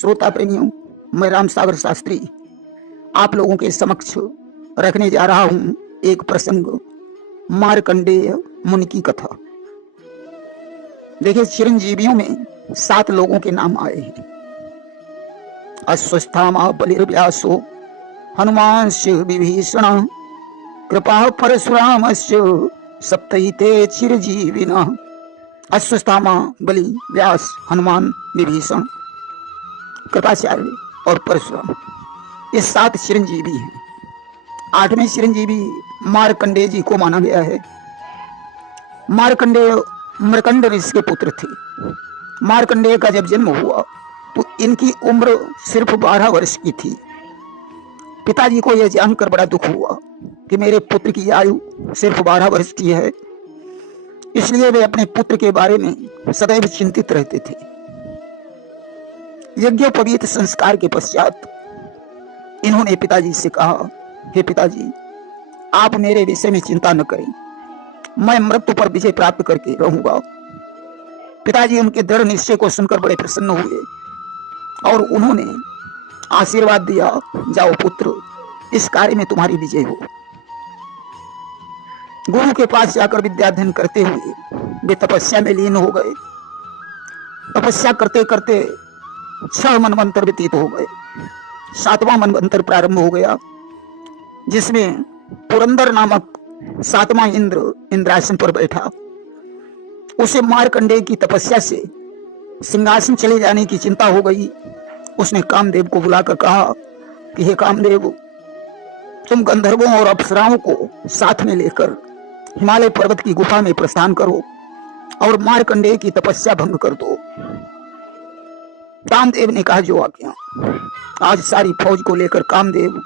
श्रोता प्रेमियों, मैं राम सागर शास्त्री आप लोगों के समक्ष रखने जा रहा हूं एक प्रसंग, मार्कंडेय मुनि की कथा। देखिए, चिरंजीवियों में 7 लोगों के नाम आए हैं। अश्वस्थामा बलिर्व्यासो हनुमांस्य विभीषण कृपा परशुरामस्य सप्तैते चिरजीविनः। अश्वस्थामा, बलि, व्यास, हनुमान, विभीषण, कृपाचार्य और परशुराम, ये 7 चिरंजीवी हैं। 8वें चिरंजीवी मार्कंडेय जी को माना गया है। मार्कंडेय मृकंड ऋषि के पुत्र थे। मार्कंडेय का जब जन्म हुआ तो इनकी उम्र सिर्फ 12 वर्ष की थी। पिताजी को यह जानकर बड़ा दुख हुआ कि मेरे पुत्र की आयु सिर्फ 12 वर्ष की है, इसलिए वे अपने पुत्र के बारे में सदैव चिंतित रहते थे। यज्ञोपवीत संस्कार के पश्चात इन्होंने पिताजी से कहा, हे पिताजी, आप मेरे विषय में चिंता न करें, मैं मृत्यु पर विजय प्राप्त करके रहूंगा। पिताजी उनके दृढ़ निश्चय को सुनकर बड़े प्रसन्न हुए और उन्होंने आशीर्वाद दिया, जाओ पुत्र, इस कार्य में तुम्हारी विजय हो। गुरु के पास जाकर विद्याध्ययन करते हुए वे तपस्या में लीन हो गए। तपस्या करते करते 6 मनवंतर व्यतीत हो गए। 7वां मनवंतर प्रारंभ हो गया, जिसमें पुरंदर नामक 7वां इंद्र इंद्रासन पर बैठा। उसे मार्कंडेय की तपस्या से सिंहासन चले जाने की चिंता हो गई। उसने कामदेव को बुलाकर कहा कि हे कामदेव, तुम गंधर्वों और अप्सराओं को साथ में लेकर हिमालय पर्वत की गुफा में प्रस्थान करो और मार्कंडेय की तपस्या भंग कर दो। कामदेव ने कहा, जो आज्ञा। आज सारी फौज को लेकर कामदेव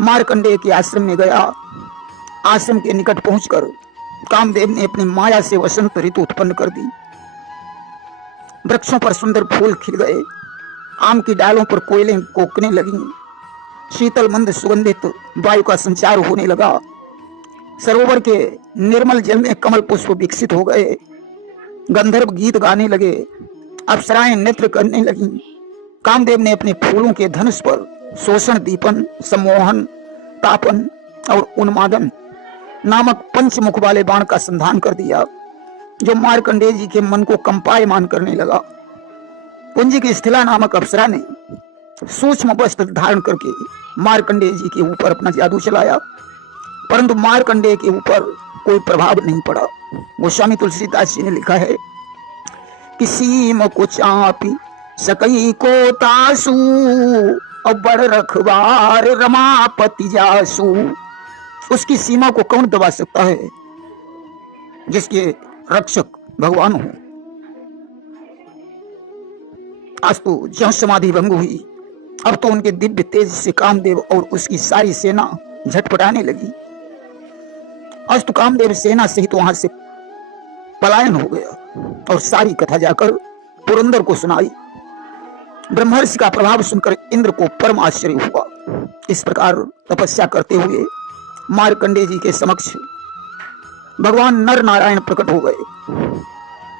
मार्कंडेय के आश्रम में गया। आश्रम के निकट पहुंचकर कामदेव ने अपनी माया से वसंत ऋतु उत्पन्न कर दी। वृक्षों पर सुंदर फूल खिल गए, आम की डालों पर कोयलें कोकने लगी, शीतल मंद सुगंधित वायु का संचार होने लगा। सरोवर के निर्मल जल में कमल पुष्प विकसित हो गए, गंधर्व गीत गाने लगे, अप्सराएं नृत्य करने लगीं। कामदेव ने अपने फूलों के धनुष पर शोषण, दीपन, सम्मोहन, तापन और उन्मादन नामक पंचमुख वाले बाण का संधान कर दिया, जो मार्कंडेय जी के मन को कंपायमान करने लगा। कुंजी की स्थिला नामक अप्सरा ने सूक्ष्म वस्त्र धारण करके मार्कंडेय जी के ऊपर अपना जादू चलाया, परंतु मार्कंडेय के ऊपर कोई प्रभाव नहीं पड़ा। गोस्वामी तुलसीदास जी ने लिखा है कि सीम को चापी सकई को तासु और बड़ रखवार रमापति जासु। उसकी सीमा को कौन दबा सकता है, जिसके रक्षक भगवान हो। आज तो ज्यों समाधि भंग हुई, अब तो उनके दिव्य तेज से कामदेव और उसकी सारी सेना झटपटाने लगी। आज तो कामदेव सेना सहित वहां से पलायन हो गया और सारी कथा जाकर पुरंदर को सुनाई। ब्रह्मर्षि का प्रभाव सुनकर इंद्र को परम आश्चर्य हुआ। इस प्रकार तपस्या करते हुए मार्कंडेय जी के समक्ष भगवान नर नारायण प्रकट हो गए।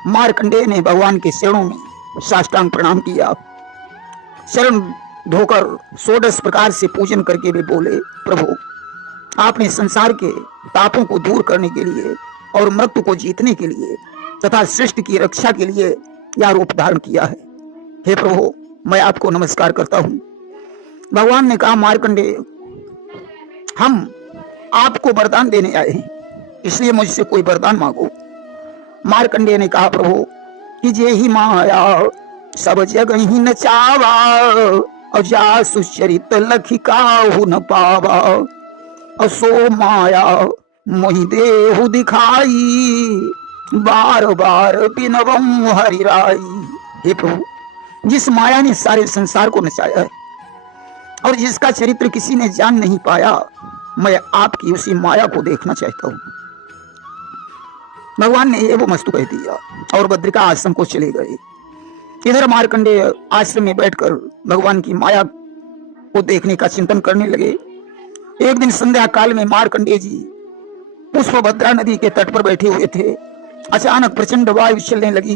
मार्कंडेय ने भगवान के चरणों में साष्टांग प्रणाम किया। शरण धोकर 16 प्रकार से पूजन करके वे बोले, प्रभु, आपने संसार के तापों को दूर करने के लिए और मृत्यु को जीतने के लिए तथा सृष्टि की रक्षा के लिए यह रूप धारण किया है। हे प्रभु, मैं आपको नमस्कार करता हूं। भगवान ने कहा, मार्कंडेय, हम आपको वरदान देने आए हैं, इसलिए मुझसे कोई वरदान मांगो। मार्कंडेय ने कहा, प्रभु, कि जे ही माया सब जग ही नचावा और जा सुचरित लखिकाहु न पावा और सो माया मोहि देहु दिखाई बार बार बिनवम हरिराई। हे प्रभु, जिस माया ने सारे संसार को नचाया है और जिसका चरित्र किसी ने जान नहीं पाया, मैं आपकी उसी माया को देखना चाहता हूं। भगवान ने एवं मस्तु कह दिया और बद्रिका आश्रम को चले गए। इधर मार्कंडेय आश्रम में बैठकर भगवान की माया को देखने का चिंतन करने लगे। एक दिन संध्या काल में मार्कंडेय जी पुष्पभद्रा नदी के तट पर बैठे हुए थे। अचानक प्रचंड वायु चलने लगी।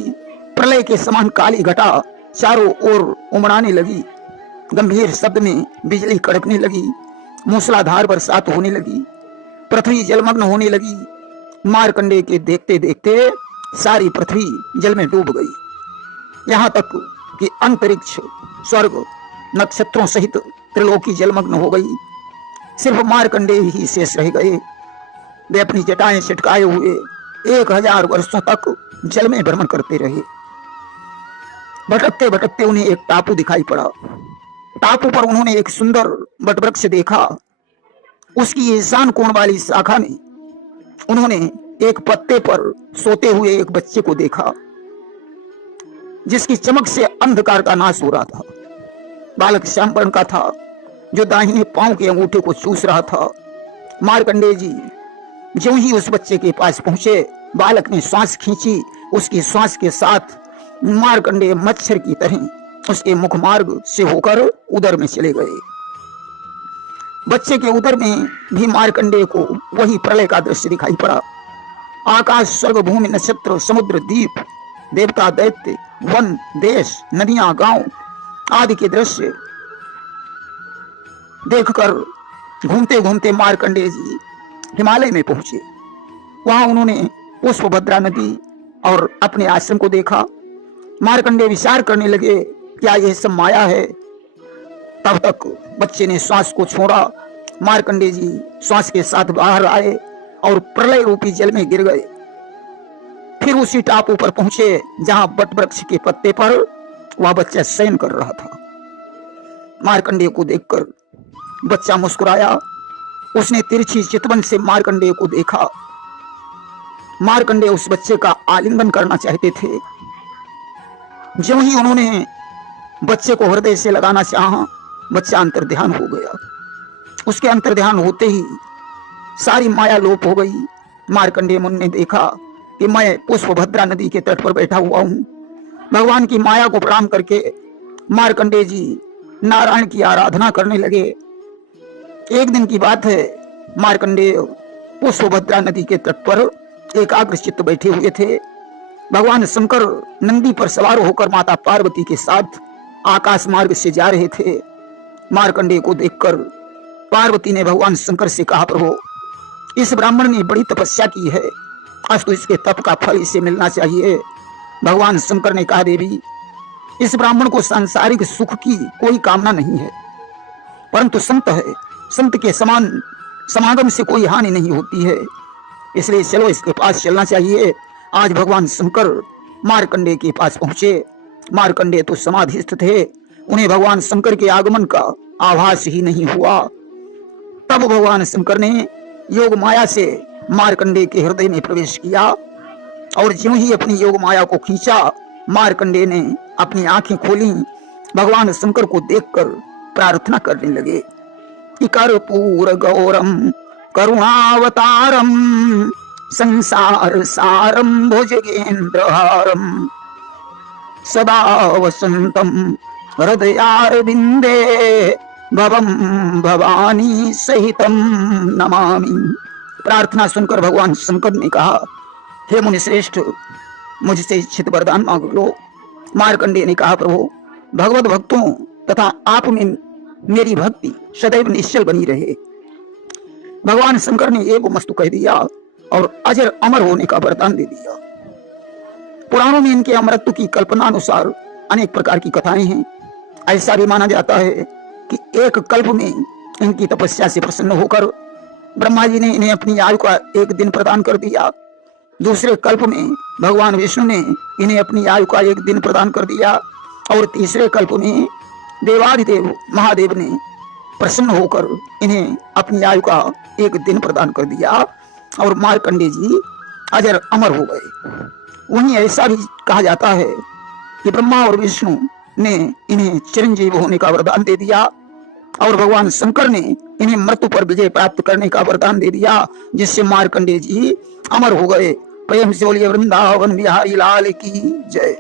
प्रलय के समान काली घटा चारों ओर उमड़ाने लगी। गंभीर शब्द में बिजली कड़कने लगी। मूसलाधार बरसात होने लगी। पृथ्वी जलमग्न होने लगी। मार्कंडेय के देखते देखते सारी पृथ्वी जल में डूब गई। यहाँ तक कि अंतरिक्ष, स्वर्ग, नक्षत्रों सहित त्रिलोकी जलमग्न हो गई। सिर्फ मार्कंडेय ही शेष रह गए। वे अपनी जटाएं छिटकाए हुए 1000 वर्षों तक जल में भ्रमण करते रहे। भटकते भटकते उन्हें एक टापू दिखाई पड़ा। टापू पर उन्होंने एक सुंदर वटवृक्ष देखा। उसकी ईशान कोण वाली शाखा में उन्होंने एक पत्ते पर सोते हुए एक बच्चे को देखा, जिसकी चमक से अंधकार का नाश हो रहा था। बालक श्याम वर्ण का था, जो दाहिने पांव के अंगूठे को चूस रहा था। मार्कंडेय जी ज्यों ही उस बच्चे के पास पहुंचे, बालक ने श्वास खींची। उसकी श्वास के साथ मार्कंडेय मच्छर की तरह उसके मुख मार्ग से होकर उदर में चले गए। बच्चे के उदर में भी मार्कंडेय को वही प्रलय का दृश्य दिखाई पड़ा। आकाश, स्वर्ग, भूमि, नक्षत्र, समुद्र, द्वीप, देवता, दैत्य, वन, देश, नदियां, गांव आदि के दृश्य देखकर घूमते घूमते मार्कंडेय जी हिमालय में पहुंचे। वहां उन्होंने पुष्पभद्रा नदी और अपने आश्रम को देखा। मार्कंडेय विचार करने लगे, क्या यह सब माया है? तब तक बच्चे ने श्वास को छोड़ा। मार्कंडेय जी श्वास के साथ बाहर आए और प्रलय रूपी जल में गिर गए। फिर उसी टापू पर पहुंचे जहां वटवृक्ष के पत्ते पर वह बच्चा शयन कर रहा था। मार्कंडेय को देखकर बच्चा मुस्कुराया। उसने तिरछी चितवन से मार्कंडेय को देखा। मार्कंडेय उस बच्चे का आलिंगन करना चाहते थे। ज्यों ही उन्होंने बच्चे को हृदय से लगाना चाहा, बच्चा अंतर्ध्यान हो गया। उसके अंतर्ध्यान होते ही सारी माया लोप हो गई। मार्कंडेय मुनि ने देखा कि मैं पुष्पभद्रा नदी के तट पर बैठा हुआ हूं। भगवान की माया को प्रणाम करके मार्कंडेय जी नारायण की आराधना करने लगे। एक दिन की बात है, मार्कंडेय पुष्पभद्रा नदी के तट पर एकाग्र चित्त बैठे हुए थे। भगवान शंकर नंदी पर सवार होकर माता पार्वती के साथ आकाश मार्ग से जा रहे थे। मार्कंडेय को देखकर पार्वती ने भगवान शंकर से कहा, प्रभु, इस ब्राह्मण ने बड़ी तपस्या की है, आज तो इसके तप का फल इसे मिलना चाहिए। भगवान शंकर ने कहा, देवी, इस ब्राह्मण को सांसारिक सुख की कोई कामना नहीं है, परंतु संत है। संत के समान समागम से कोई हानि नहीं होती है, इसलिए चलो इसके पास चलना चाहिए। आज भगवान शंकर मार्कंडेय के पास पहुंचे। मार्कंडेय तो समाधिस्थ थे, उन्हें भगवान शंकर के आगमन का आभास ही नहीं हुआ। तब भगवान शंकर ने योग माया से मार्कंडेय के हृदय में प्रवेश किया और ज्यों ही अपनी योग माया को खींचा, मार्कंडेय ने अपनी आंखें खोली। भगवान शंकर को देखकर प्रार्थना करने लगे कि कर्पूर गौरम करुणावतारम संसार सारम भुजगेंद्रहारम सदा वसंतम हृदयारविंदे भवम भवानी सहितम नमामि। प्रार्थना सुनकर भगवान शंकर ने कहा, हे मुनि श्रेष्ठ, मुझसे इच्छित वरदान मांग लो। मार्कंडेय ने कहा, प्रभु, भगवत भक्तों तथा आप में मेरी भक्ति सदैव निश्चल बनी रहे। भगवान शंकर ने एक मस्तु कह दिया और अजर अमर होने का वरदान दे दिया। पुराणों में इनके अमरत्व की कल्पना अनुसार अनेक प्रकार की कथाएं हैं। ऐसा भी माना जाता है कि एक कल्प में इनकी तपस्या से प्रसन्न होकर ब्रह्मा जी ने इन्हें अपनी आयु का एक दिन प्रदान कर दिया। दूसरे कल्प में भगवान विष्णु ने इन्हें अपनी आयु का एक दिन प्रदान कर दिया और तीसरे कल्प में देवाधिदेव महादेव ने प्रसन्न होकर इन्हें अपनी आयु का एक दिन प्रदान कर दिया और मार्कंडेय जी अजर अमर हो गए। वहीं ऐसा भी कहा जाता है कि ब्रह्मा और विष्णु ने इन्हें चिरंजीव होने का वरदान दे दिया और भगवान शंकर ने इन्हें मृत्यु पर विजय प्राप्त करने का वरदान दे दिया, जिससे मार्कंडेय जी अमर हो गए। प्रेम से बोलिए वृंदावन बिहारी लाल की जय।